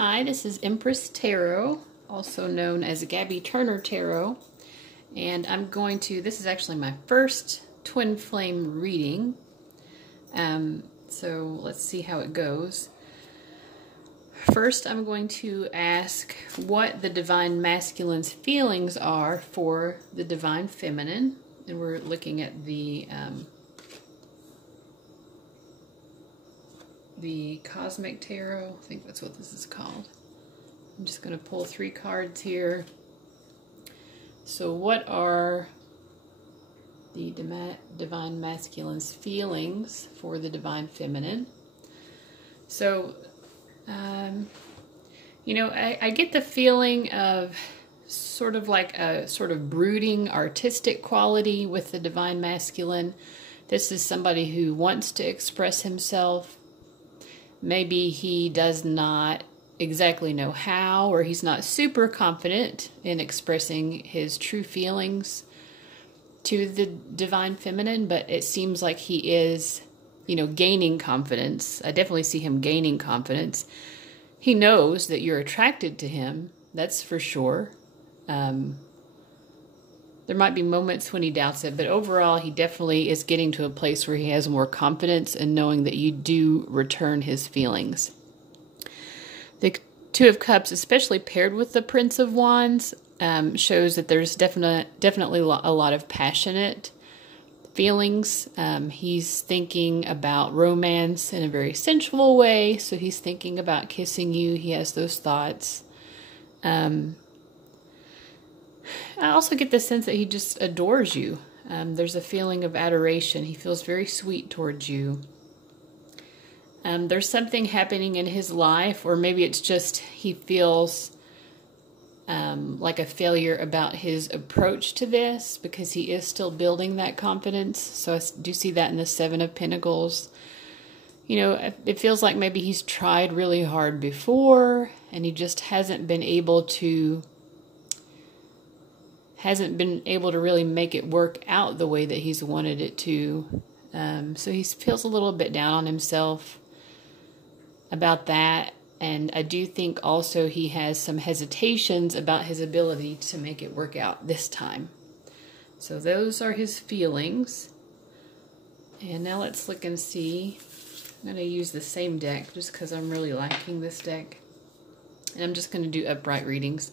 Hi, this is Empress Tarot, also known as Gabby Turner Tarot, and this is actually my first twin flame reading, so let's see how it goes. First, I'm going to ask what the Divine Masculine's feelings are for the Divine Feminine, and we're looking at the Cosmic Tarot. I think that's what this is called. I'm just going to pull 3 cards here. So what are the Divine Masculine's feelings for the Divine Feminine? So, you know, I get the feeling of sort of like a sort of brooding artistic quality with the Divine Masculine. This is somebody who wants to express himself. Maybe he does not exactly know how, or he's not super confident in expressing his true feelings to the Divine Feminine, but it seems like he is, you know, gaining confidence. I definitely see him gaining confidence. He knows that you're attracted to him, that's for sure. There might be moments when he doubts it, but overall he definitely is getting to a place where he has more confidence in knowing that you do return his feelings. The Two of Cups, especially paired with the Prince of Wands, shows that there's definitely a lot of passionate feelings. He's thinking about romance in a very sensual way, so he's thinking about kissing you. He has those thoughts. I also get the sense that he just adores you. There's a feeling of adoration. He feels very sweet towards you. There's something happening in his life, or maybe it's just he feels like a failure about his approach to this, because he is still building that confidence. So I do see that in the Seven of Pentacles. You know, it feels like maybe he's tried really hard before, and he just hasn't been able to really make it work out the way that he's wanted it to. So he feels a little bit down on himself about that. And I do think also he has some hesitations about his ability to make it work out this time. So those are his feelings. And now let's look and see. I'm going to use the same deck just because I'm really liking this deck. And I'm just going to do upright readings.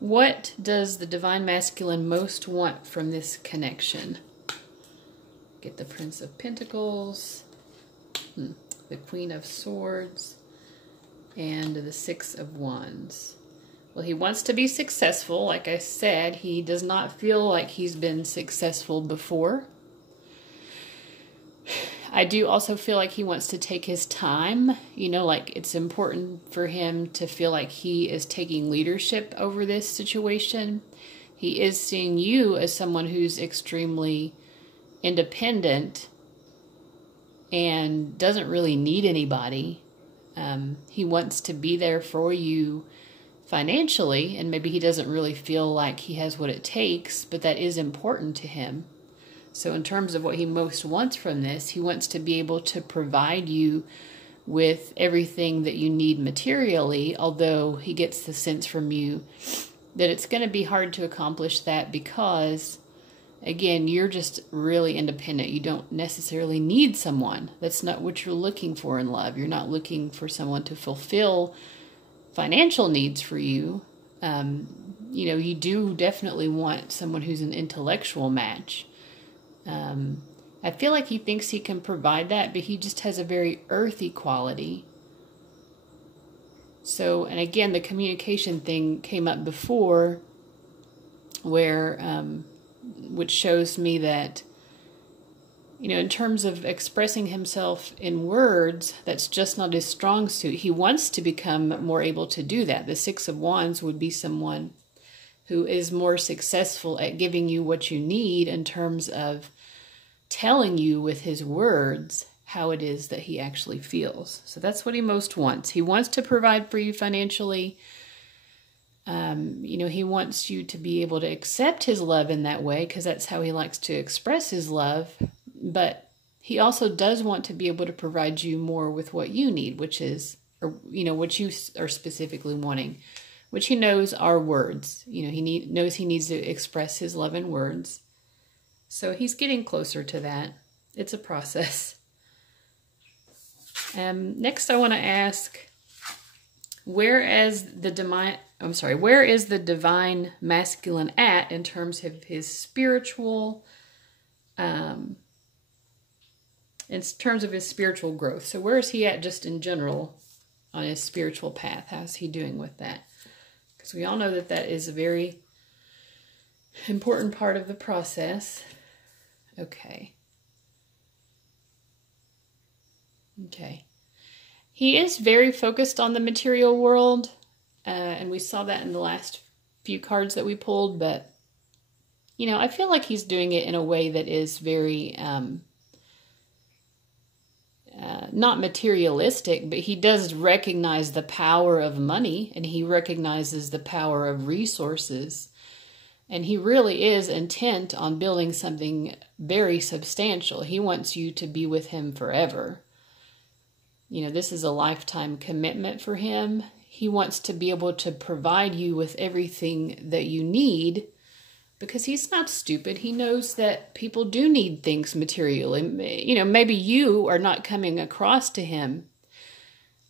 What does the Divine Masculine most want from this connection? Get the Prince of Pentacles, the Queen of Swords, and the Six of Wands. Well, he wants to be successful. Like I said, he does not feel like he's been successful before. I do also feel like he wants to take his time. You know, like it's important for him to feel like he is taking leadership over this situation. He is seeing you as someone who's extremely independent and doesn't really need anybody. He wants to be there for you financially, and maybe he doesn't really feel like he has what it takes, but that is important to him. So in terms of what he most wants from this, he wants to be able to provide you with everything that you need materially, although he gets the sense from you that it's going to be hard to accomplish that because, again, you're just really independent. You don't necessarily need someone. That's not what you're looking for in love. You're not looking for someone to fulfill financial needs for you. You know, you do definitely want someone who's an intellectual match. I feel like he thinks he can provide that, but he just has a very earthy quality. So, and again, the communication thing came up before where, which shows me that, you know, in terms of expressing himself in words, that's just not his strong suit. He wants to become more able to do that. The Six of Wands would be someone who is more successful at giving you what you need in terms of telling you with his words how it is that he actually feels. So that's what he most wants. He wants to provide for you financially. You know, he wants you to be able to accept his love in that way because that's how he likes to express his love. But he also does want to be able to provide you more with what you need, which is or, what you are specifically wanting, which he knows are words. He knows he needs to express his love in words. So he's getting closer to that. It's a process. Next I want to ask, where is the divine masculine at in terms of his spiritual, growth? So where is he at just in general on his spiritual path? How's he doing with that? Because we all know that that is a very important part of the process. Okay. He is very focused on the material world, and we saw that in the last few cards that we pulled, but, I feel like he's doing it in a way that is very, not materialistic, but he does recognize the power of money, and he recognizes the power of resources, and he really is intent on building something very substantial. He wants you to be with him forever. This is a lifetime commitment for him. He wants to be able to provide you with everything that you need, because he's not stupid. He knows that people do need things materially. Maybe you are not coming across to him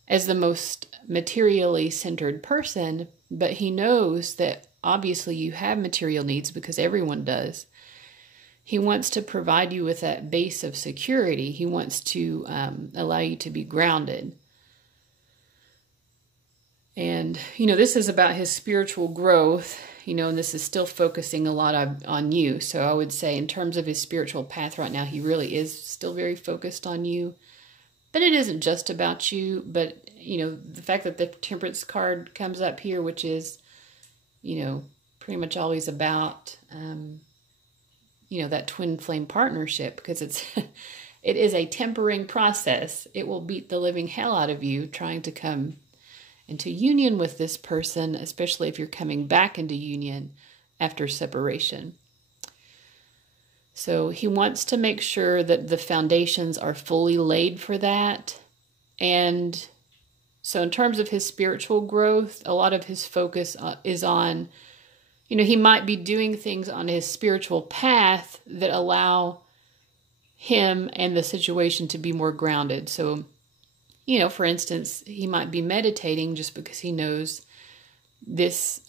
as the most materially centered person, but he knows that obviously you have material needs, because everyone does. He wants to provide you with that base of security. He wants to allow you to be grounded. And, this is about his spiritual growth, and this is still focusing a lot on you. So I would say in terms of his spiritual path right now, he really is still very focused on you. But it isn't just about you. But, the fact that the Temperance card comes up here, which is, pretty much always about... that twin flame partnership, because it is a tempering process. It will beat the living hell out of you trying to come into union with this person, especially if you're coming back into union after separation. So he wants to make sure that the foundations are fully laid for that. And so in terms of his spiritual growth, a lot of his focus is on, he might be doing things on his spiritual path that allow him and the situation to be more grounded. So, for instance, he might be meditating just because he knows this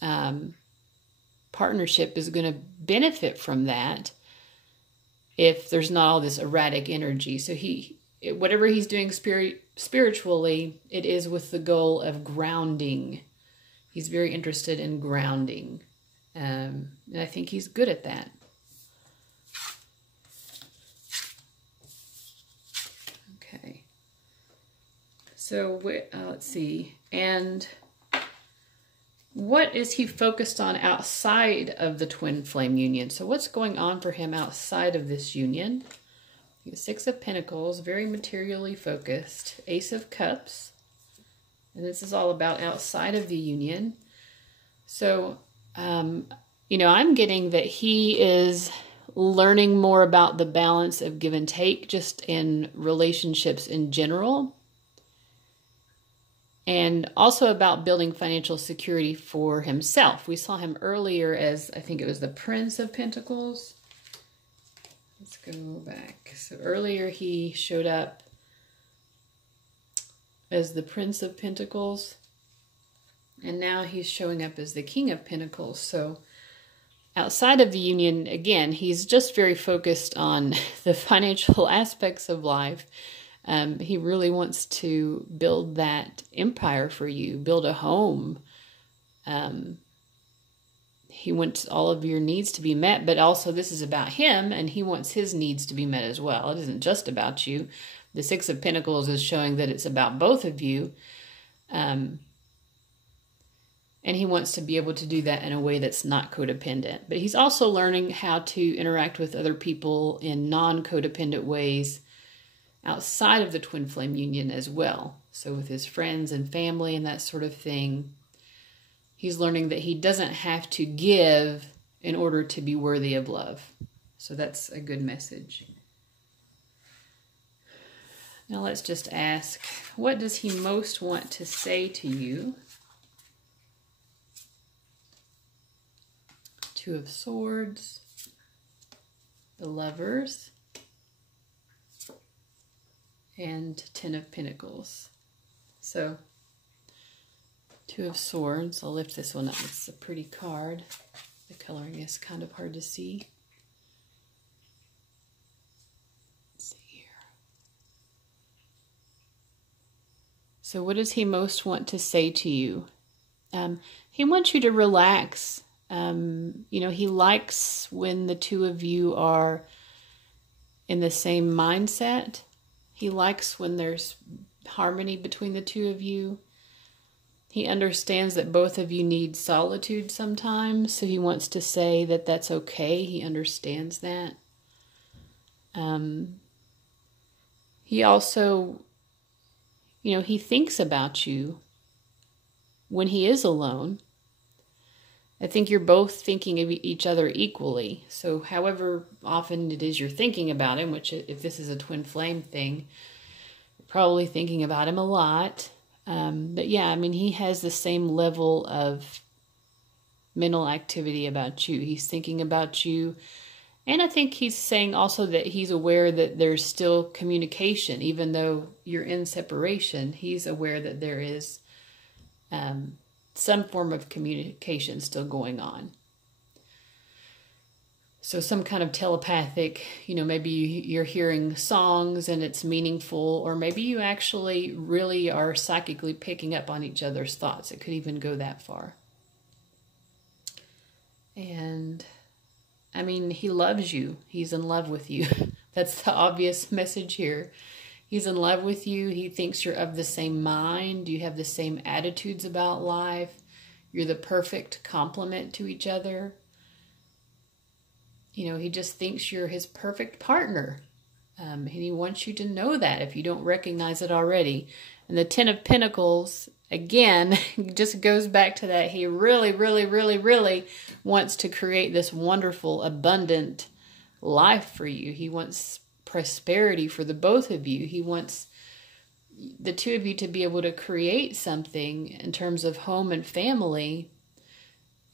partnership is going to benefit from that if there's not all this erratic energy. So whatever he's doing spiritually, it is with the goal of grounding. He's very interested in grounding. And I think he's good at that. Okay. So let's see. And what is he focused on outside of the twin flame union? So what's going on for him outside of this union? The Six of Pentacles, very materially focused. Ace of Cups. And this is all about outside of the union. So... I'm getting that he is learning more about the balance of give and take just in relationships in general. And also about building financial security for himself. We saw him earlier as, I think it was the Prince of Pentacles. Let's go back. So earlier he showed up as the Prince of Pentacles. And now he's showing up as the King of Pentacles. So outside of the union, again, he's just very focused on the financial aspects of life. He really wants to build that empire for you, build a home. He wants all of your needs to be met, but also this is about him, and he wants his needs to be met as well. It isn't just about you. The Six of Pentacles is showing that it's about both of you. And he wants to be able to do that in a way that's not codependent. But he's also learning how to interact with other people in non-codependent ways outside of the twin flame union as well. So with his friends and family and that sort of thing, he's learning that he doesn't have to give in order to be worthy of love. So that's a good message. Now let's just ask, what does he most want to say to you? Two of Swords, the Lovers, and Ten of Pentacles. So, Two of Swords. I'll lift this one up. It's a pretty card. The coloring is kind of hard to see. Let's see here. So what does he most want to say to you? He wants you to relax. You know, he likes when the two of you are in the same mindset. He likes when there's harmony between the two of you. He understands that both of you need solitude sometimes, so he wants to say that that's okay. He understands that. He also, you know, he thinks about you when he is alone. I think you're both thinking of each other equally. So however often it is you're thinking about him, which if this is a twin flame thing, you're probably thinking about him a lot. But yeah, I mean, he has the same level of mental activity about you. He's thinking about you. And I think he's saying also that he's aware that there's still communication. Even though you're in separation, he's aware that there is some form of communication still going on. So some kind of telepathic, you know, maybe you're hearing songs and it's meaningful, or maybe you actually really are psychically picking up on each other's thoughts. It could even go that far. And I mean, he loves you. He's in love with you. That's the obvious message here. He's in love with you. He thinks you're of the same mind. You have the same attitudes about life. You're the perfect complement to each other. You know, he just thinks you're his perfect partner. And he wants you to know that if you don't recognize it already. And the Ten of Pentacles, again, just goes back to that. He really, really, really, really wants to create this wonderful, abundant life for you. He wants prosperity for the both of you. He wants the two of you to be able to create something in terms of home and family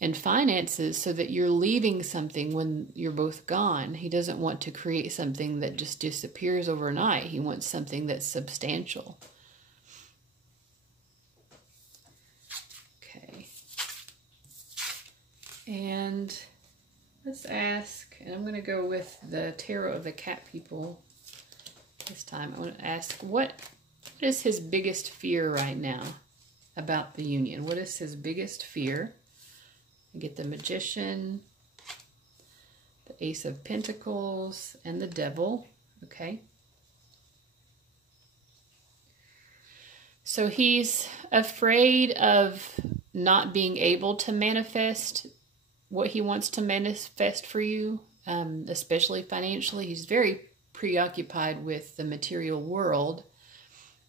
and finances so that you're leaving something when you're both gone. He doesn't want to create something that just disappears overnight. He wants something that's substantial. Okay. And let's ask, and I'm going to go with the Tarot of the Cat People this time. I want to ask, what is his biggest fear right now about the union? What is his biggest fear? I get the Magician, the Ace of Pentacles, and the Devil. Okay. So he's afraid of not being able to manifest what he wants to manifest for you, especially financially. He's very preoccupied with the material world.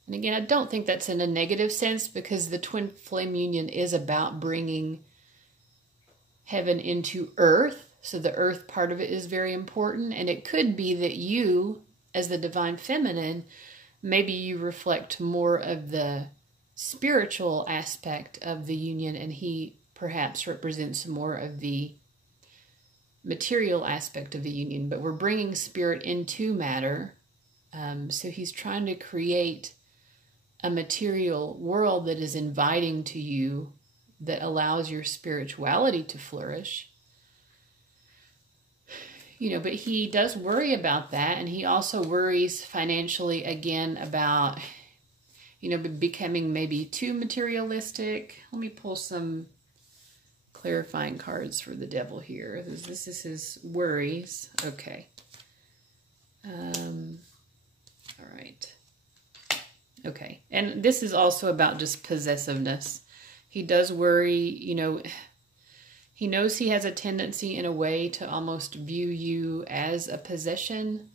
And again, I don't think that's in a negative sense, because the twin flame union is about bringing heaven into earth. So the earth part of it is very important. And it could be that you, as the divine feminine, maybe you reflect more of the spiritual aspect of the union, and he perhaps represents more of the material aspect of the union. But we're bringing spirit into matter. So he's trying to create a material world that is inviting to you, that allows your spirituality to flourish. You know, but he does worry about that. And he also worries financially, again, about, you know, becoming maybe too materialistic. Let me pull some clarifying cards for the Devil here. This is his worries. Okay. All right. Okay. And this is also about just possessiveness. He does worry, you know, he knows he has a tendency in a way to almost view you as a possession,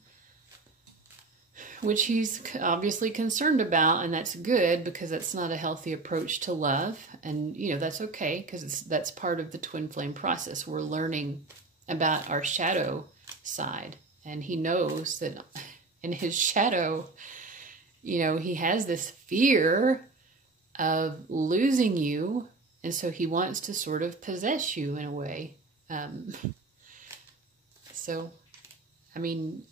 which he's obviously concerned about, and that's good, because that's not a healthy approach to love. And, you know, that's okay, because that's part of the twin flame process. We're learning about our shadow side, and he knows that in his shadow, he has this fear of losing you, and so he wants to sort of possess you in a way. So, I mean,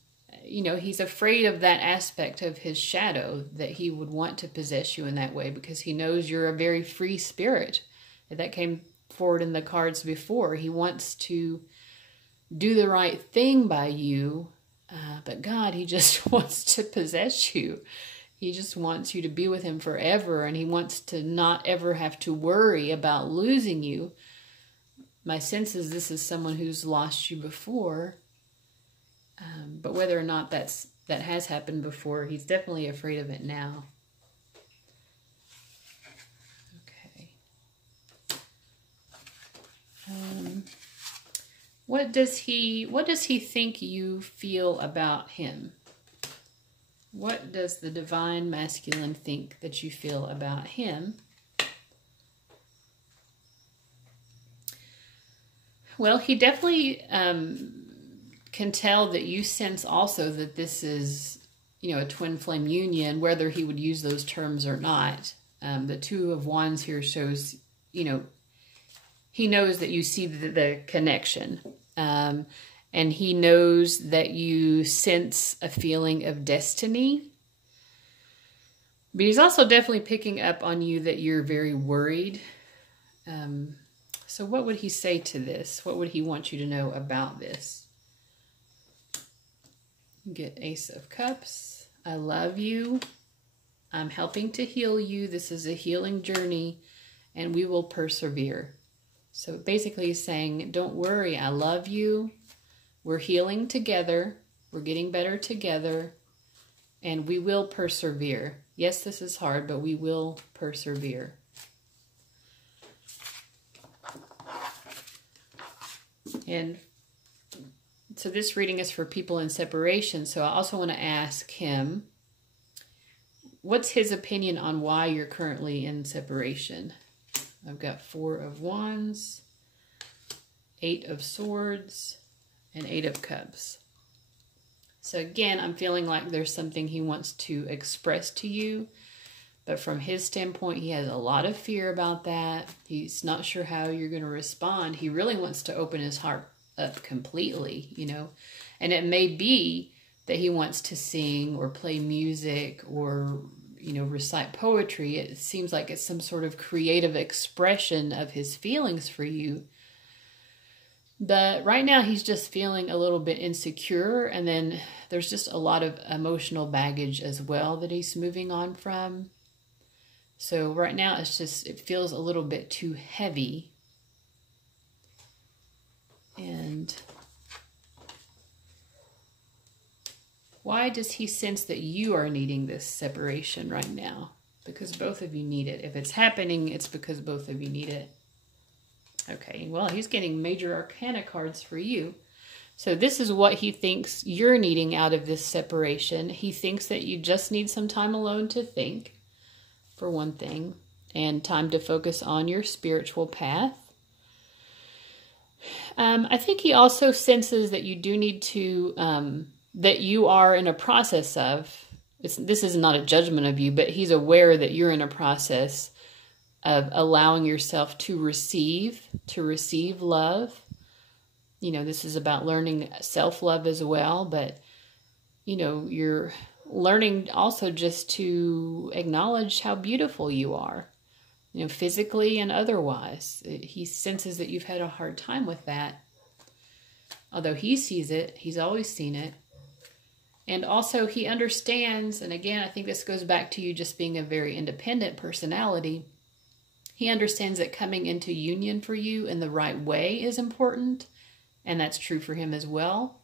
he's afraid of that aspect of his shadow, that he would want to possess you in that way, because he knows you're a very free spirit. That came forward in the cards before. He wants to do the right thing by you, but God, he just wants to possess you. He just wants you to be with him forever, and he wants to not ever have to worry about losing you. My sense is this is someone who's lost you before, but whether or not that has happened before, he's definitely afraid of it now. Okay. What does he think you feel about him? What does the divine masculine think that you feel about him? Well, he definitely can tell that you sense also that this is, a twin flame union, whether he would use those terms or not. The Two of Wands here shows, he knows that you see the connection. And he knows that you sense a feeling of destiny. But he's also definitely picking up on you that you're very worried. So what would he say to this? What would he want you to know about this? You get Ace of Cups. I love you. I'm helping to heal you. This is a healing journey, and we will persevere. So basically he's saying, don't worry, I love you. We're healing together. We're getting better together. And we will persevere. Yes, this is hard, but we will persevere. And so this reading is for people in separation. So I also want to ask him, what's his opinion on why you're currently in separation? I've got Four of Wands, Eight of Swords, and Eight of Cups. So again, I'm feeling like there's something he wants to express to you, but from his standpoint, he has a lot of fear about that. He's not sure how you're going to respond. He really wants to open his heart up completely, and it may be that he wants to sing or play music or, recite poetry. It seems like it's some sort of creative expression of his feelings for you. But right now he's just feeling a little bit insecure, and then there's just a lot of emotional baggage as well that he's moving on from. So right now it feels a little bit too heavy. And why does he sense that you are needing this separation right now? Because both of you need it. If it's happening, it's because both of you need it. Okay, well, he's getting major arcana cards for you. So this is what he thinks you're needing out of this separation. He thinks that you just need some time alone to think, for one thing, and time to focus on your spiritual path. I think he also senses that you do need to, that you are in a process of, this is not a judgment of you, but he's aware that you're in a process of allowing yourself to receive love. This is about learning self-love as well, but, you're learning also just to acknowledge how beautiful you are, physically and otherwise. He senses that you've had a hard time with that. Although he sees it, he's always seen it. And also he understands, and again, I think this goes back to you just being a very independent personality. He understands that coming into union for you in the right way is important, and that's true for him as well.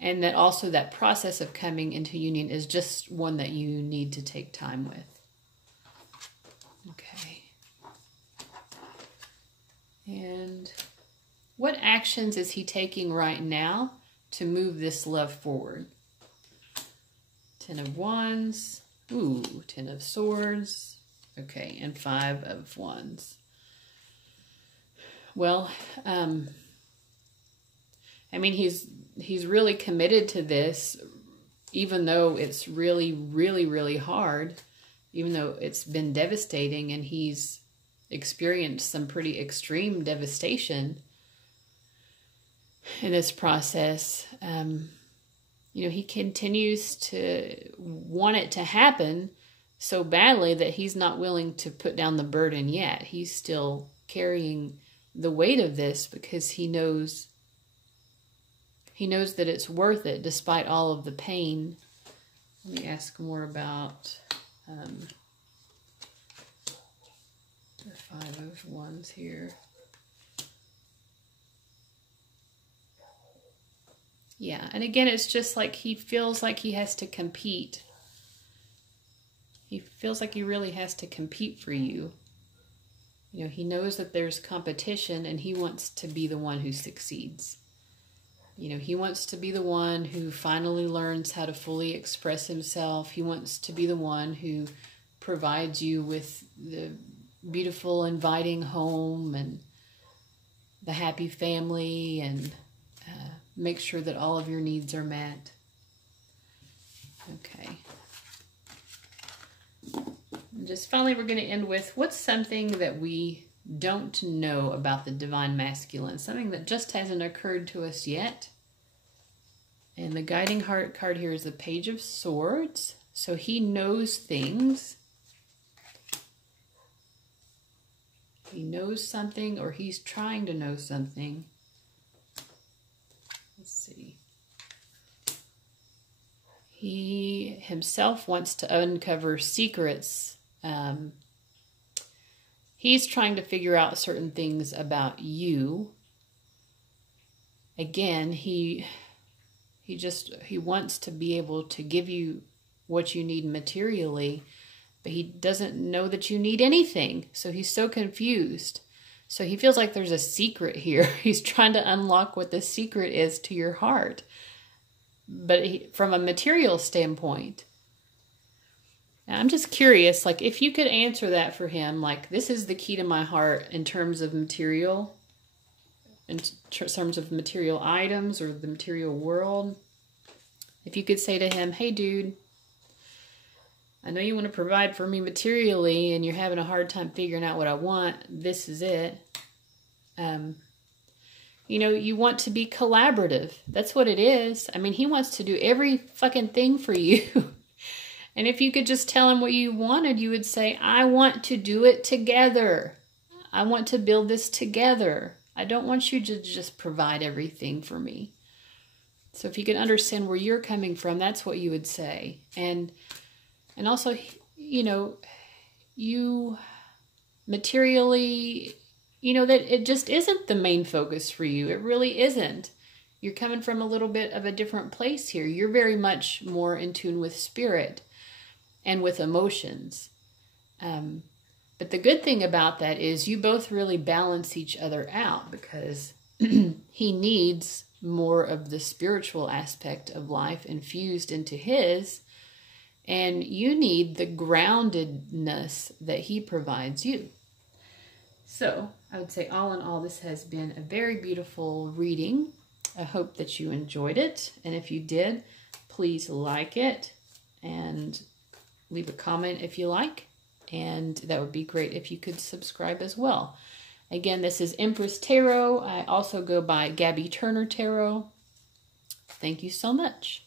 And that also that process of coming into union is just one that you need to take time with. Okay. And what actions is he taking right now to move this love forward? Ten of Wands. Ooh, Ten of Swords. Okay, and Five of Wands. Well, he's really committed to this even though it's really, really, really hard, even though it's been devastating and he's experienced some pretty extreme devastation in this process, you know, he continues to want it to happen so badly that he's not willing to put down the burden yet. He's still carrying the weight of this because he knows that it's worth it despite all of the pain. Let me ask more about the Five of Wands here. Yeah, and again, it's just like he feels like he has to compete. He feels like he really has to compete for you. You know, he knows that there's competition and he wants to be the one who succeeds. You know, he wants to be the one who finally learns how to fully express himself. He wants to be the one who provides you with the beautiful, inviting home and the happy family and make sure that all of your needs are met. Okay. And just finally, we're going to end with, what's something that we don't know about the Divine Masculine? Something that just hasn't occurred to us yet. And the guiding heart card here is the Page of Swords. So he knows things. He knows something, or he's trying to know something. Let's see. He himself wants to uncover secrets. He's trying to figure out certain things about you. Again, he wants to be able to give you what you need materially, but he doesn't know that you need anything. So he's so confused. So he feels like there's a secret here. He's trying to unlock what the secret is to your heart. But from a material standpoint, I'm just curious, like if you could answer that for him, like this is the key to my heart in terms of material, in terms of material items or the material world. If you could say to him, hey dude, I know you want to provide for me materially and you're having a hard time figuring out what I want. This is it. You know, you want to be collaborative. That's what it is. I mean, he wants to do every fucking thing for you. And if you could just tell him what you wanted, you would say, I want to do it together. I want to build this together. I don't want you to just provide everything for me. So if you can understand where you're coming from, that's what you would say. And also, you know, you materially, you know, that it just isn't the main focus for you. It really isn't. You're coming from a little bit of a different place here. You're very much more in tune with spirit and with emotions. But the good thing about that is you both really balance each other out because he needs more of the spiritual aspect of life infused into his, and you need the groundedness that he provides you. So I would say all in all, this has been a very beautiful reading. I hope that you enjoyed it. And if you did, please like it and leave a comment if you like. And that would be great if you could subscribe as well. Again, this is Empress Tarot. I also go by Gabby Turner Tarot. Thank you so much.